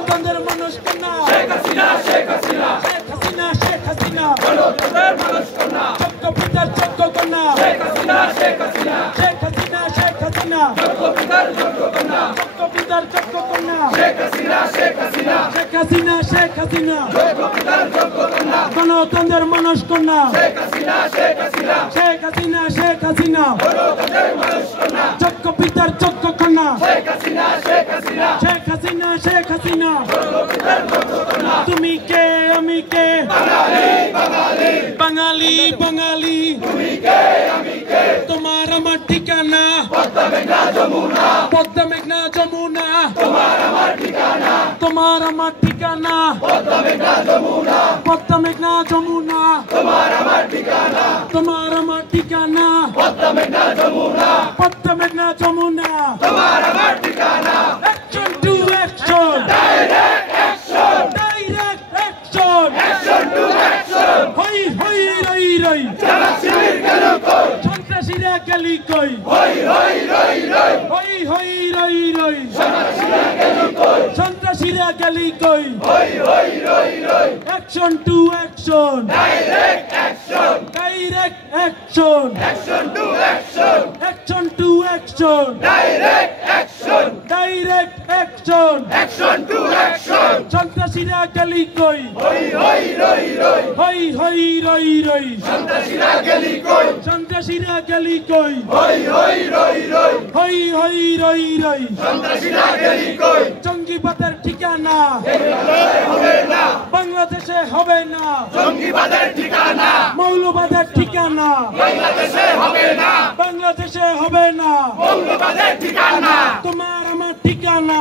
গণতন্ত্রের মানুষ কন্যা শেখ হাসিনা শেখ হাসিনা শেখ হাসিনা শেখ হাসিনা গণতন্ত্রের মানুষ কন্যা যোগ্য পিতার যোগ্য কন্যা শেখ হাসিনা শেখ হাসিনা শেখ হাসিনা শেখ হাসিনা যোগ্য পিতার যোগ্য কন্যা যোগ্য পিতার যোগ্য কন্যা শেখ হাসিনা শেখ হাসিনা শেখ হাসিনা শেখ হাসিনা যোগ্য পিতার যোগ্য কন্যা গণতন্ত্রের মানুষ কন্যা শেখ হাসিনা শেখ হাসিনা শেখ হাসিনা শেখ হাসিনা গণতন্ত্রের মানুষ কন্যা যোগ্য পিতার যোগ্য কন্যা শেখ হাসিনা শেখ হাসিনা শেখ হাসিনা শেখ হাসিনা যোগ্য পিতার যোগ্য কন্যা তুমি কে আমি কে বাঙালি বাঙালি বাঙালি বাঙালি তুমি কে আমি কে তোমার আমার ঠিকানা পদ্মা মেঘনা যমুনা পদ্মা মেঘনা যমুনা তোমার আমার ঠিকানা তোমার আমার ঠিকানা পদ্মা মেঘনা যমুনা পদ্মা মেঘনা যমুনা তোমার আমার ঠিকানা তোমার আমার ঠিকানা পদ্মা মেঘনা যমুনা পদ্মা মেঘনা যমুনা তোমার আমার ঠিকানা action to action direct action direct action action to action হই হই রই রই যারা শিবির গেল কই সন্ত্রাসীরা গেলি কই হই হই রই রই হই হই রই রই সন্ত্রাসীরা গেলি কই সন্ত্রাসীরা গেলি কই হই হই রই রই action to action direct action direct action action to action action to action direct action direct action action to action সন্ত্রাসীরা গেলি কই হই হই রই রই হই হই রই রই সন্ত্রাসীরা গেলি কই সন্ত্রাসীরা গেলি কই হই হই রই রই হই হই রই রই সন্ত্রাসীরা গেলি কই জঙ্গিবাদের ঠিকানা হবে না বাংলাদেশে হবে না জঙ্গিবাদের ঠিকানা মৌলবাদের ঠিকানা বাংলাদেশে হবে না বাংলাদেশে হবে না মৌলবাদের ঠিকানা তোমার আমার ঠিকানা